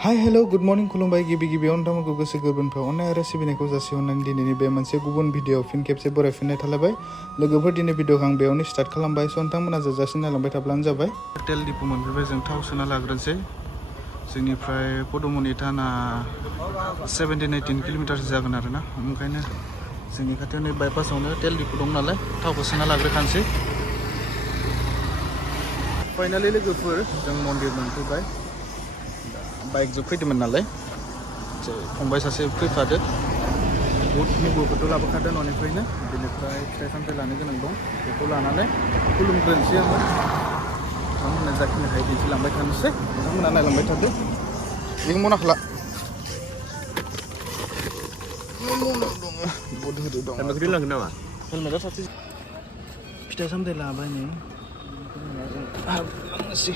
Hi hello good morning खुलुमबाय गिबियावनो नोंथांमोनखौ गोसो गोरबोनिफ्राय अननाय आरो सिबिनायखौ जासिहरनानै दिनैनि बे मोनसे गुबुन भिडिअ फिन खेबसे बरायफिननाय थालायबाय लोगोफोर दिनै भिडिअखौ आं बेयावनो स्टार्ट खालामबाय स' नोंथांमोना जोजासिम नायलांबाय थाब्लानो जाबाय तेल दिपु मोनफैबाय जों थाव सोना लाग्रोनोसै जोंनिफ्राय पदुमनि थाना 17-18 किल'मिटारसो जागोन आरोना ओंखायनो जोंनि खाथियाव नै बाइपासावनो तेल दिपु दं नालाय थावखौ सोना लाग्रोखानोसै फाइनालि लोगोफोर जों मन्दिर मोनफैबाय बाइकजों फैदोंमोन नालाय फंबाय सासे फैफादो बुट मुगुखौथ' लाबोखादों न'निफ्रायनो बेनिफ्राय फिथाइ सामथाइ लानो गोनां दं बेखौ लानानै खुलुमग्रोनोसै आङो नोंथांमोना जाखिनि हायो दिन्थिलांबाय थानोसै नोंथांमोना नायलांबाय थादो बेखौ मनाखौ ला हेलमेटखौ लांगोन नामा? हेलमेटआ सासे फिथाइ सामथाइ लाबाय नै लांनोसै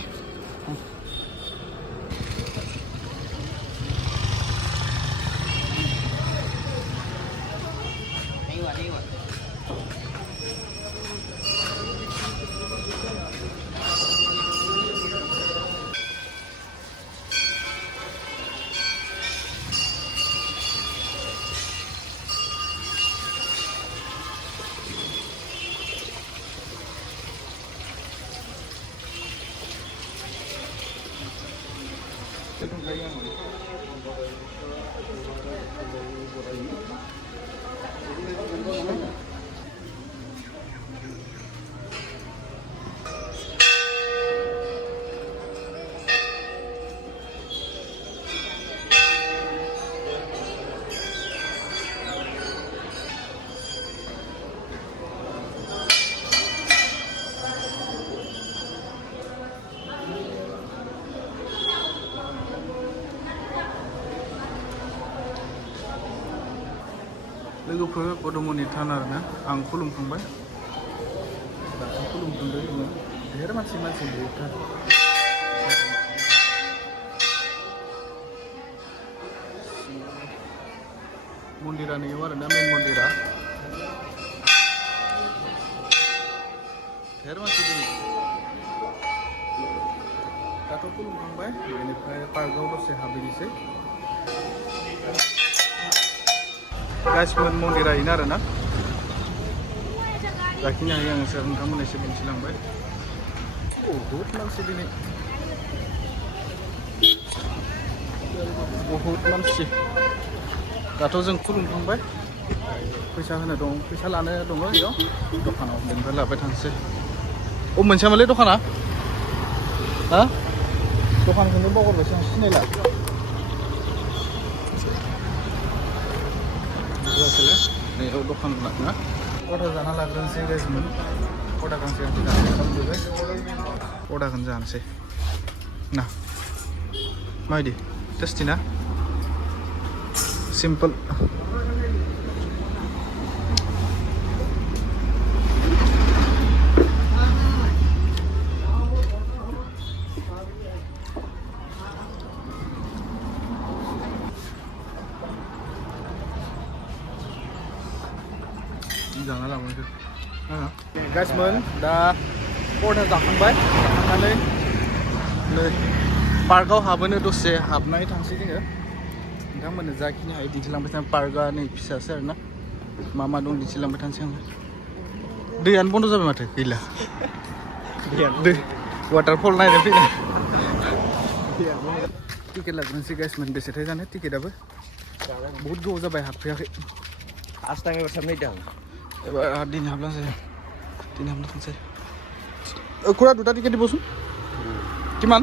लोगोफोर पदुमनि थाना आरोना आं खुलुमखांबाय दासो खुलुमखांदों जोङो ढेर मानसि बहुदथार मन्दिरा नैयाव आरोना मेन मन्दिरा ढेर मानसि दङ दाथ' खुलुमखांबाय बेनिफ्राय पार्कआव दसे हाबहैनोसै गासिमोन मन्दिरा बेनो आरोना जाखिनि हायो आङो सार नोंथांमोननो एसे दिन्थिलांबाय बहुत मानसि दिनै बहुत मानसि दाथ' जों खुलुमखांबाय फैसा होनो दं फैसा लानो दङ बेयाव दखानाव बेनिफ्राय लाबाय थानोसै मोनसेयामोनलै दखाना हा दखानखौनो बावगारबायसो आं सिनायला नैयाव दखान ना अर्डार जाना लाग्रोनोसै गाइसमोन अर्डार गांसे खालामजोब्बाय अर्डारखौनो जानोसै ना माबायदि टेस्टि ना सिम्पोल जाना लाबोनोसै गाइसमोन दा अर्डार जाखांनानै नै पार्कआव हाबोनो दसे हाबनानै थांसै जोङो नोंथांमोननो जाखिनि हायो दिन्थिलांबाय थानो पार्कआ नै फिसासो आरोना मा मा दं दिन्थिलांबाय थानोसै आङो दैयानो बन्द' जाबाय माथो गैला दै वाटारफल नायनो फैनाय टिकेट लाग्रोनोसै गाइसमोन बेसेथाय जानो टिकेटआबो बहुद गोबाव जाबाय हाबफैयाखै Last time ever submitted. এবার দিন হাবলা খাইছে খুৰা দুটা টিকেট দিবচোন কিমান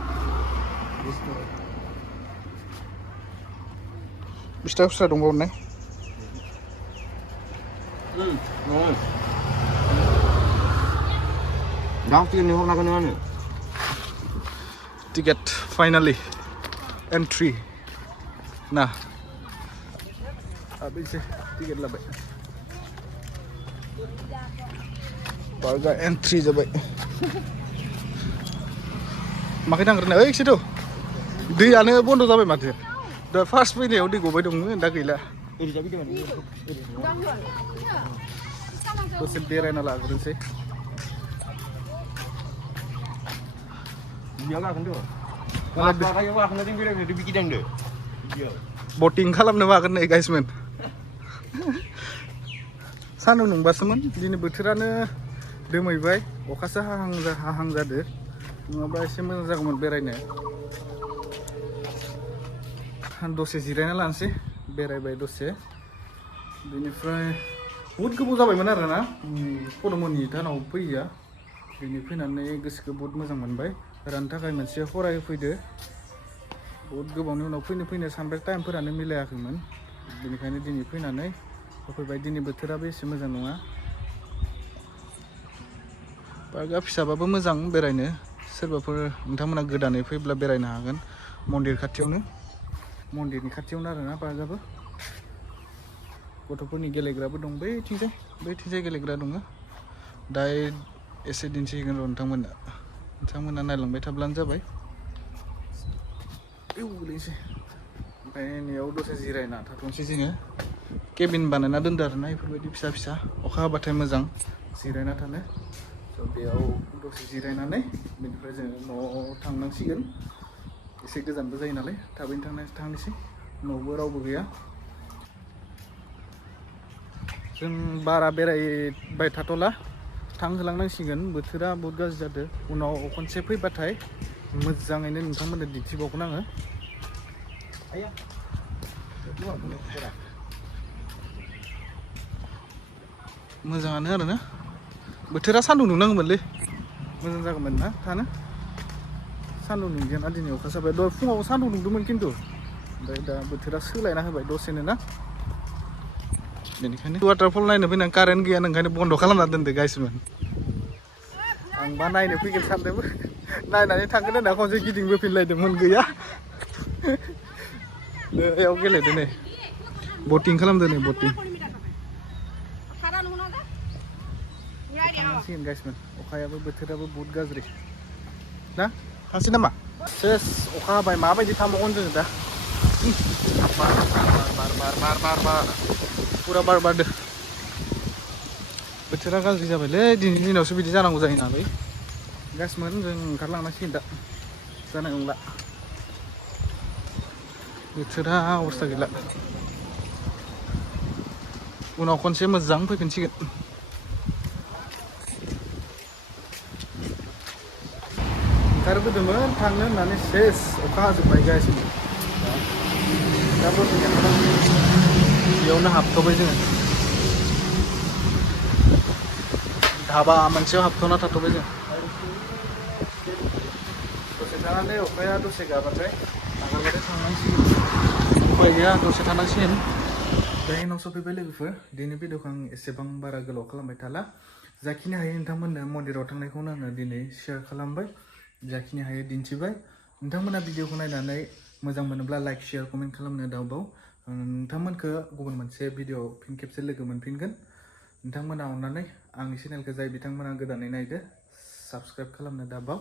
20 টাকা খুচরা দংবাব নাই টিকেট ফাইনালি एंट्री ना habis टिकेट लाबाय पार्कआ एंट्री जाबाय माखै थांग्रोनो ओइ एसेथ' दैयानो बन्द' जाबाय माथो दा फार्स्ट फैनायाव दै गबाय दंमोन दा गैला दसे बेरायना लाग्रोनोसै Masalahnya wah nanti bilang di bikin deh. Iya. Boating खालामनो हागोन नै गाइसमोन सान्दुं दुंबासोमोन दिनै बोथोरानो दोमैबाय अखासो हाहां जादो नङाबा एसे मोजां जागौमोन बेरायनो दसे जिरायना लानोसै बेरायबाय दसे बेनिफ्राय बहुद गोबाव जाबायमोन आरोना पदमनि दानाव फैया दिनै फैनानै गोसोखौ बहुद मोजां मोनबाय रानो थाखाय मोनसे हराय फैदो बहुद गोबावनि उनाव फैनो सानबाय टाइमफोरानो मिलायाखैमोन बेनिखायनो दिनै फैनानै होफैबाय दिनै बोथोराबो एसे मोजां नङा पार्कआ फिसाबाबो मोजां बेरायनो सोरबाफोर नोंथांमोना गोदानै फैब्ला बेरायनो हागोन मन्दिर खाथियावनो मन्दिरनि खाथियावनो आरोना पार्कआबो गथ'फोरनि गेलेग्राबो दं बैथिंजाय गेलेग्रा दङ दा एसे दिन्थिगोन र' नोंथांमोना नायलांबाय थाब्लानो जाबाय गोलैनोसै ओमफ्राय नैयाव दसे जिरायना थाथ'नोसै जोङो केबिन बानायना दोनदो आरोना बेफोरबायदि फिसा अखा हाबाथाय मोजां जिरायना थानो स' बेयाव दसे जिरायनानै बेनिफ्राय जोङो न'आव थांनांसिगोन एसे गोजानबो जायो नालाय थाबैनो थांनोसै न'आवबो रावबो गैया जों बारा बेरायबाय थाथ'ला थांहोलांनांसिगोन बोथोरा बहुद गाज्रि जादों उनाव खनसे फैबाथाय मोजाङैनो नोंथांमोननो दिन्थिबावगोन आङो मोजाङानो आरोना बोथोरा सान्दुं दुंनांगौमोनलै मोजां जागौमोन ना थानो सान्दुं दुंदियाना दिनै अखा जाबाय दहाय फुङाव सान्दुं दुंदोंमोन खिन्थु ओमफ्राय दा बोथोरा सोलायना होबाय दसेनो ना बेनिखायनो वाटारफल नायनो फैनानै कारेन्ट गैया ओंखायनो बन्द' खालामना दोनदो गाइसमोन आंबा नायनो फैगोन सानदोंमोन नायनानै थांगोन होनना खनसे गिदिंबोफिनलायदोंमोन गैया बेयाव गेलेदो नै बटिं खालामदो नै बटिं थांनांसिगोन गाइसमोन अखायाबो बोथोराबो बहुद गाज्रि ना थांसै नामा सेस अखा हाबाय माबायदि थांबावगोन जोङो दा बार पुरा बार बारदो बोथोरा गाज्रि जाबायलै दिनैनि दिनावसो बिदि जानांगौ जायो नालाय गाइसमोन जों ओंखारलांनांसिगोन दा जानाय नंला बोथोरा अबस्था गैला उनाव खनसे मोजां फैफिनसिगोन ओंखारबोदोंमोन थांनो होननानै सेस अखा हाजोब्बाय गाइसमोन दा दसे बेयावनो हाबथ'बाय जोङो धाबा मोनसेयाव हाबथ'ना थाथ'बाय जों दसे थानानै अखाया दसे गाबाथाय नागारबाथाय थांनांसिगोन उपाय गैया दसे थानांसिगोन दायो उनाव सफैबाय लोगोफोर दिनै भिडिअखौ आं एसेबां बारा गोलाव खालामबाय थाला जाखिनि हायो नोंथांमोननो मन्दिराव थांनायखौनो आङो दिनै शेयार खालामबाय जाखिनि हायो दिन्थिबाय नोंथांमोना भिडिअखौ नायनानै मोजां मोनोब्ला लाइक शेयार कमेन्ट खालामनो दाबाव नोंथांमोनखौ गुबुन मोनसे भिडिअ फिन खेबसे लोगो मोनफिनगोन नोंथांमोना अननानै आंनि चेनेलखौ जाय बिथांमोना गोदानै नायदो साबस्क्राइब खालामनो दाबाव